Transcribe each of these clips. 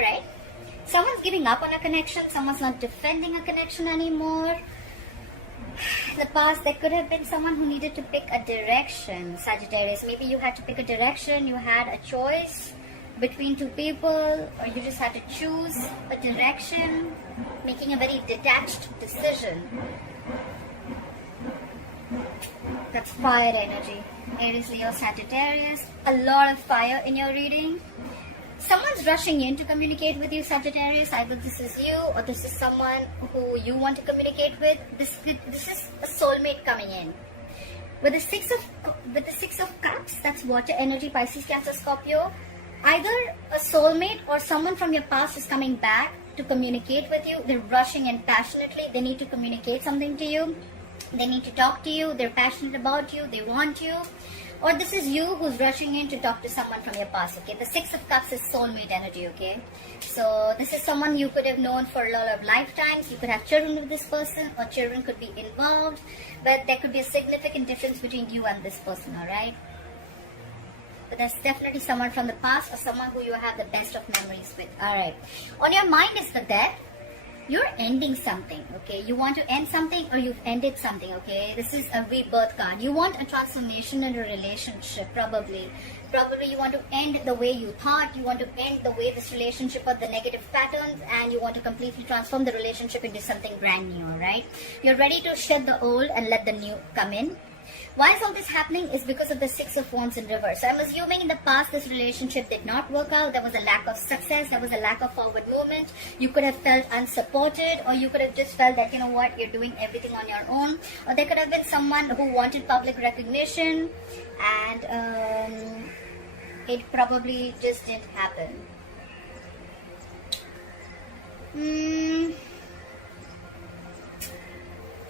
Alright. Someone's giving up on a connection. Someone's not defending a connection anymore. In the past, there could have been someone who needed to pick a direction, Sagittarius. Maybe you had to pick a direction. You had a choice between two people, or you just had to choose a direction, making a very detached decision. That's fire energy. Aries, Leo, Sagittarius. A lot of fire in your reading. Someone's rushing in to communicate with you, Sagittarius. Either this is you or this is someone who you want to communicate with. This is a soulmate coming in. With the Six of Cups, that's water energy, Pisces, Cancer, Scorpio. Either a soulmate or someone from your past is coming back to communicate with you. They're rushing in passionately. They need to communicate something to you. They need to talk to you. They're passionate about you. They want you. Or this is you who's rushing in to talk to someone from your past, okay? The Six of Cups is soulmate energy, okay? So this is someone you could have known for a lot of lifetimes. You could have children with this person, or children could be involved. But there could be a significant difference between you and this person, alright? But there's definitely someone from the past or someone who you have the best of memories with, alright? On your mind is the Death. You're ending something, okay? You want to end something or you've ended something, okay? This is a rebirth card. You want a transformation in a relationship, probably. Probably you want to end the way you thought. You want to end the way this relationship or the negative patterns, and you want to completely transform the relationship into something brand new, right? You're ready to shed the old and let the new come in. Why is all this happening? Is because of the Six of Wands in reverse. So I'm assuming in the past this relationship did not work out. There was a lack of success. There was a lack of forward movement. You could have felt unsupported, or you could have just felt that, you know what, you're doing everything on your own. Or there could have been someone who wanted public recognition, and it probably just didn't happen.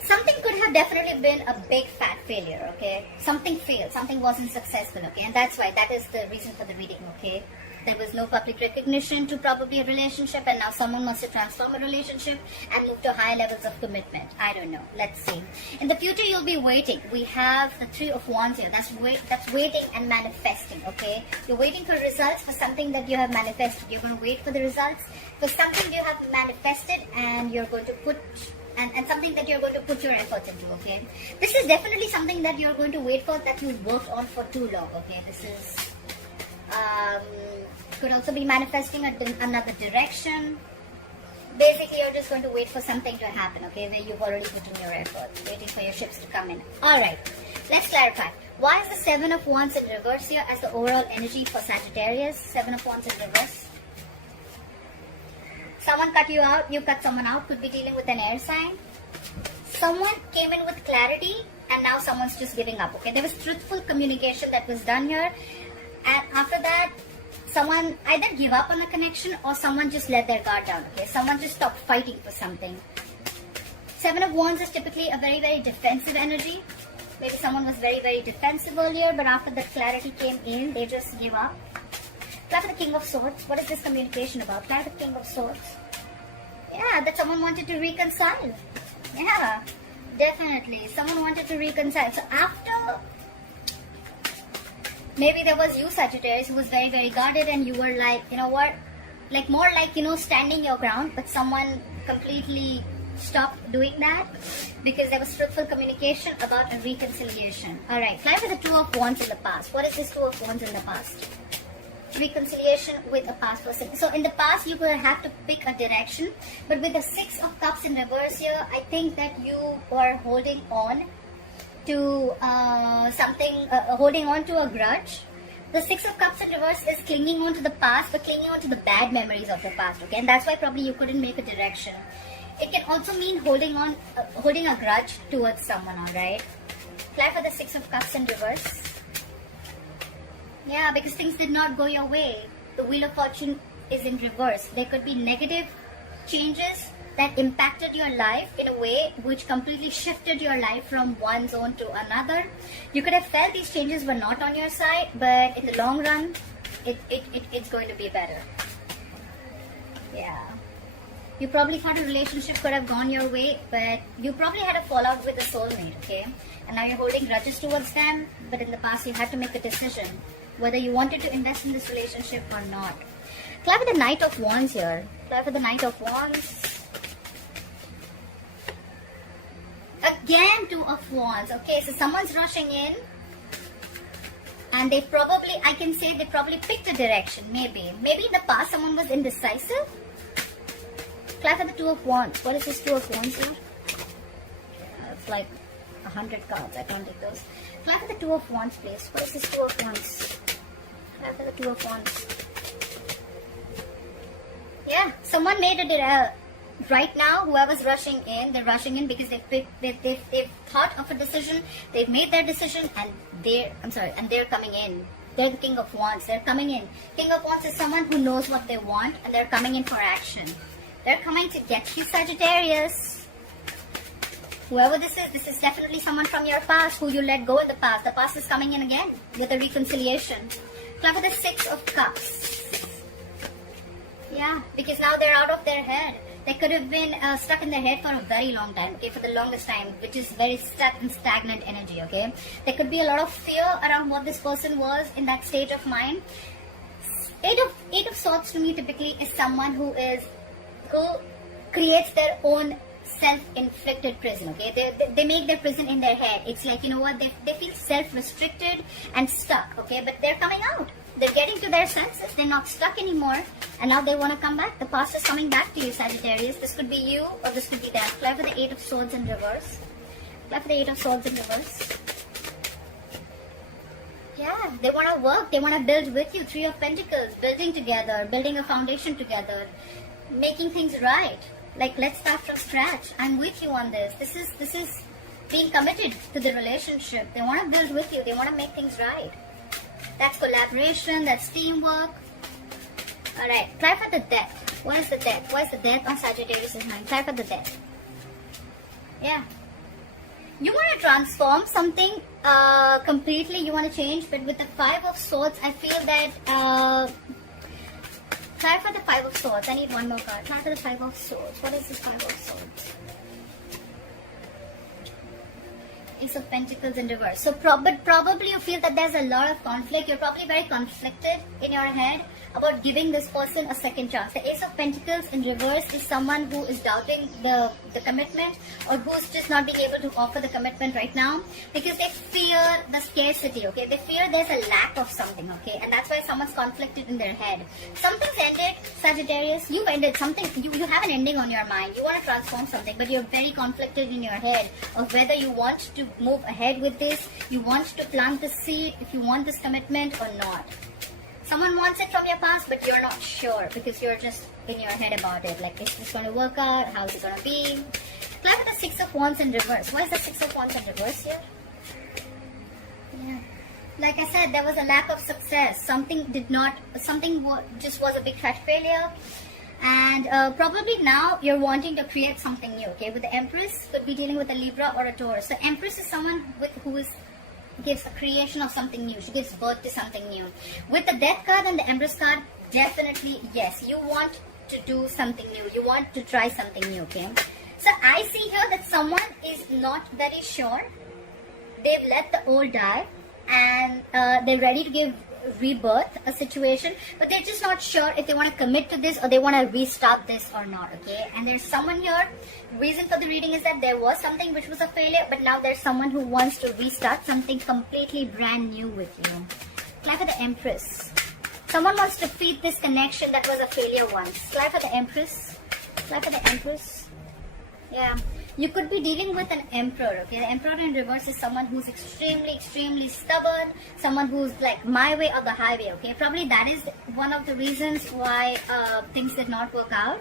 Something could have definitely been a big fat failure, okay? Something failed, something wasn't successful, okay? And that's why, that is the reason for the reading, okay? There was no public recognition to probably a relationship, and now someone wants to transform a relationship and move to higher levels of commitment. I don't know. Let's see. In the future, you'll be waiting. We have the Three of Wands here. That's waiting and manifesting, okay? You're waiting for results for something that you have manifested. You're going to wait for the results for something you have manifested, and you're going to put... And something that you're going to put your efforts into, okay? This is definitely something that you're going to wait for, that you worked on for too long, okay? This is... could also be manifesting another direction. Basically, you're just going to wait for something to happen, okay? Where you've already put in your efforts, waiting for your ships to come in. Alright, let's clarify. Why is the Seven of Wands in reverse here as the overall energy for Sagittarius? Seven of Wands in reverse. Someone cut you out, you cut someone out, could be dealing with an air sign. Someone came in with clarity, and now someone's just giving up, okay? There was truthful communication that was done here, and after that, someone either give up on a connection or someone just let their guard down, okay? Someone just stopped fighting for something. Seven of Wands is typically a very, very defensive energy. Maybe someone was very, very defensive earlier, but after the clarity came in, they just give up. Clarify the King of Swords. What is this communication about? Clarify the King of Swords. Yeah, that someone wanted to reconcile. Yeah, definitely. Someone wanted to reconcile. So after... Maybe there was you, Sagittarius, who was very, very guarded, and you were like, you know what? Like more like, you know, standing your ground, but someone completely stopped doing that because there was fruitful communication about a reconciliation. Alright, clarify the Two of Wands in the past. What is this Two of Wands in the past? Reconciliation with a past person. So in the past you will have to pick a direction, but with the Six of Cups in reverse here, I think that you are holding on to something, holding on to a grudge. The Six of Cups in reverse is clinging on to the past, but clinging on to the bad memories of the past, okay? And that's why probably you couldn't make a direction. It can also mean holding on, holding a grudge towards someone, alright? Clarify the Six of Cups in reverse. Yeah, because things did not go your way. The Wheel of Fortune is in reverse. There could be negative changes that impacted your life in a way which completely shifted your life from one zone to another. You could have felt these changes were not on your side, but in the long run, it's going to be better. Yeah. You probably thought a relationship could have gone your way, but you probably had a fallout with a soulmate, okay? And now you're holding grudges towards them, but in the past you had to make a decision whether you wanted to invest in this relationship or not. Clap with the Knight of Wands here. Clap with the Knight of Wands. Again, Two of Wands. Okay, so someone's rushing in. And they probably, I can say they probably picked a direction, maybe. Maybe in the past someone was indecisive. Clap for the Two of Wands. What is this Two of Wands here? It's like 100 cards. I can't take those. Clap for the Two of Wands, please. What is this Two of Wands? Clap for the Two of Wands. Yeah, someone made a right now, whoever's rushing in, they're rushing in because they've thought of a decision, they've made their decision, and they're coming in. They're the King of Wands. They're coming in. King of Wands is someone who knows what they want, and they're coming in for action. They're coming to get you, Sagittarius. Whoever this is definitely someone from your past who you let go in the past. The past is coming in again with a reconciliation. Clap for the Six of Cups. Yeah, because now they're out of their head. They could have been stuck in their head for a very long time, okay, for the longest time, which is very stuck and stagnant energy, okay. There could be a lot of fear around what this person was in that state of mind. Eight of Swords to me typically is someone who creates their own self-inflicted prison, okay. They make their prison in their head. It's like, you know what, they feel self-restricted and stuck, okay, but they're coming out. They're getting to their senses. They're not stuck anymore. And now they want to come back. The past is coming back to you, Sagittarius. This could be you or this could be that. Clap for the Eight of Swords in reverse. Clap for the Eight of Swords in reverse. Yeah, they want to work. They want to build with you. Three of Pentacles. Building together. Building a foundation together. Making things right. Like, let's start from scratch. I'm with you on this. This is being committed to the relationship. They want to build with you. They want to make things right. That's collaboration, that's teamwork. Alright, try for the Death. What is the Death? What is the Death on Sagittarius' mind? Try for the Death. Yeah. You want to transform something completely, you want to change, but with the Five of Swords, I feel that... try for the Five of Swords. I need one more card. Try for the Five of Swords. What is this Five of Swords? Ace of Pentacles in reverse. So probably you feel that there's a lot of conflict. You're probably very conflicted in your head about giving this person a second chance. The Ace of Pentacles in reverse is someone who is doubting the commitment, or who's just not being able to offer the commitment right now because they fear the scarcity, okay? They fear there's a lack of something, okay? And that's why someone's conflicted in their head. Something's ended, Sagittarius. You've ended something. You have an ending on your mind. You want to transform something, but you're very conflicted in your head of whether you want to move ahead with this, you want to plant the seed, if you want this commitment or not. Someone wants it from your past, but you're not sure because you're just in your head about it. Like, is this going to work out? How is it going to be? Clap with the Six of Wands in reverse. Why is the Six of Wands in reverse here? Yeah. Like I said, there was a lack of success. Something just was a big fat failure. And probably now you're wanting to create something new, okay? With the Empress, could be dealing with a Libra or a Taurus. So Empress is someone who gives a creation of something new. She gives birth to something new. With the Death card and the Empress card, definitely, yes, you want to do something new. You want to try something new, okay? So I see here that someone is not very sure. They've let the old die and they're ready to give rebirth a situation, but they're just not sure if they want to commit to this or they want to restart this or not, okay? And there's someone here, reason for the reading is that there was something which was a failure, but now there's someone who wants to restart something completely brand new with you. Clap for the Empress. Someone wants to feed this connection that was a failure once. Clap for the Empress. Clap for the Empress. Yeah. You could be dealing with an Emperor, okay? The Emperor in reverse is someone who's extremely, extremely stubborn, someone who's like my way or the highway, okay? Probably that is one of the reasons why things did not work out,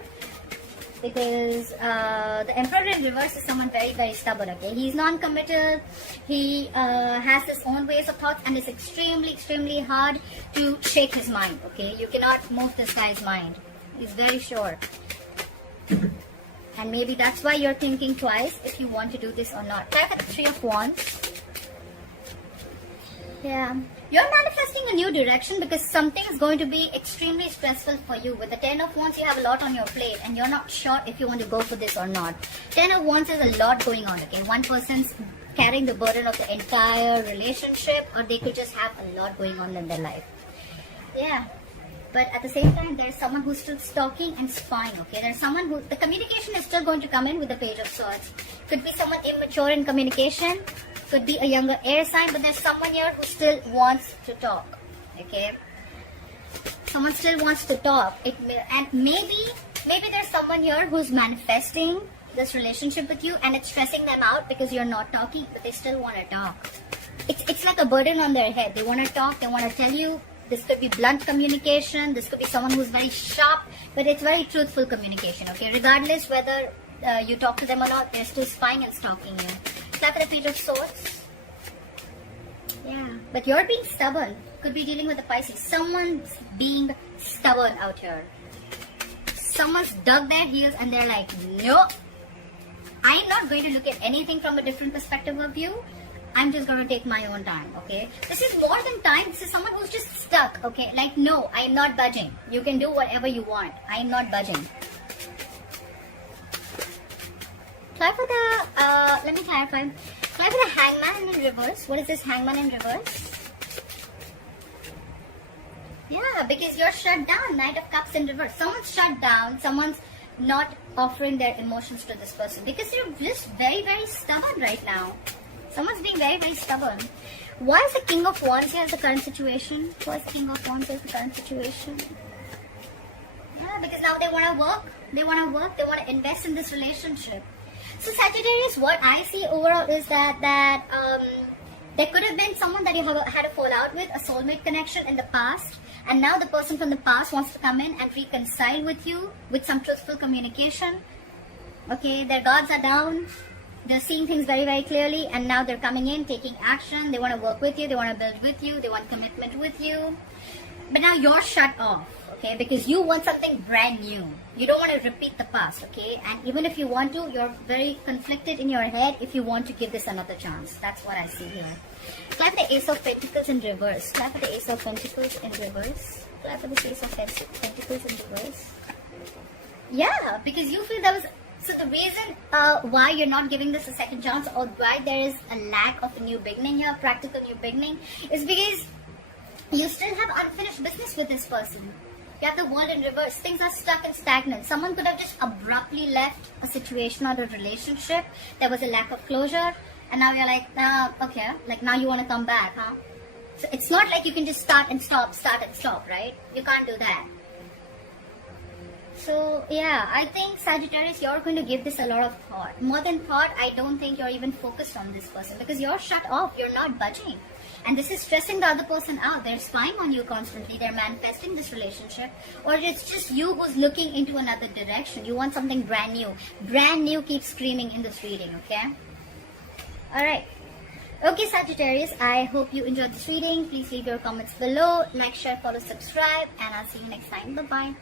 because the Emperor in reverse is someone very, very stubborn, okay? He's non-committal, he has his own ways of thoughts, and it's extremely, extremely hard to shake his mind, okay? You cannot move this guy's mind. He's very sure. And maybe that's why you're thinking twice if you want to do this or not. Try for the Three of Wands. Yeah. You're manifesting a new direction because something is going to be extremely stressful for you. With the Ten of Wands, you have a lot on your plate and you're not sure if you want to go for this or not. Ten of Wands is a lot going on, okay? One person's carrying the burden of the entire relationship, or they could just have a lot going on in their life. Yeah. But at the same time, there's someone who's still stalking and spying, okay? There's someone who, the communication is still going to come in with the Page of Swords. Could be someone immature in communication, could be a younger air sign, but there's someone here who still wants to talk, okay? Someone still wants to talk. And maybe there's someone here who's manifesting this relationship with you and it's stressing them out because you're not talking, but they still want to talk. It's like a burden on their head. They want to talk, they want to tell you. This could be blunt communication, this could be someone who's very sharp, but it's very truthful communication, okay? Regardless whether you talk to them or not, they're still spying and stalking you. Clap for the Page of Swords. Yeah, but you're being stubborn. Could be dealing with a Pisces. Someone's being stubborn out here. Someone's dug their heels and they're like, no, I'm not going to look at anything from a different perspective of you. I'm just going to take my own time, okay? This is more than time. This is someone who's just stuck, okay? Like, no, I am not budging. You can do whatever you want. I am not budging. Try for the, let me clarify. Try for the Hangman in reverse. What is this Hangman in reverse? Yeah, because you're shut down. Knight of Cups in reverse. Someone's shut down. Someone's not offering their emotions to this person because they're just very, very stubborn right now. Someone's being very, very stubborn. Why is the King of Wands here as the current situation? Why is the King of Wands as the current situation? Yeah, because now they want to work. They want to work. They want to invest in this relationship. So Sagittarius, what I see overall is that there could have been someone that you had a fallout with, a soulmate connection in the past. And now the person from the past wants to come in and reconcile with you with some truthful communication. Okay, their guards are down. They're seeing things very, very clearly, and now they're coming in, taking action. They want to work with you. They want to build with you. They want commitment with you. But now you're shut off, okay? Because you want something brand new. You don't want to repeat the past, okay? And even if you want to, you're very conflicted in your head if you want to give this another chance. That's what I see here. Clap the Ace of Pentacles in reverse. Clap for the Ace of Pentacles in reverse. Clap for the Ace of Pentacles in reverse. Yeah, because you feel there was... So the reason why you're not giving this a second chance, or why there is a lack of a new beginning here, practical new beginning, is because you still have unfinished business with this person. You have the World in reverse. Things are stuck and stagnant. Someone could have just abruptly left a situation or a relationship. There was a lack of closure, and now you're like, okay, like now you want to come back, huh? So it's not like you can just start and stop, right? You can't do that. So, yeah, I think Sagittarius, you're going to give this a lot of thought. More than thought, I don't think you're even focused on this person because you're shut off. You're not budging. And this is stressing the other person out. They're spying on you constantly. They're manifesting this relationship. Or it's just you who's looking into another direction. You want something brand new. Brand new keeps screaming in this reading, okay? Alright. Okay, Sagittarius, I hope you enjoyed this reading. Please leave your comments below. Like, share, follow, subscribe. And I'll see you next time. Bye-bye.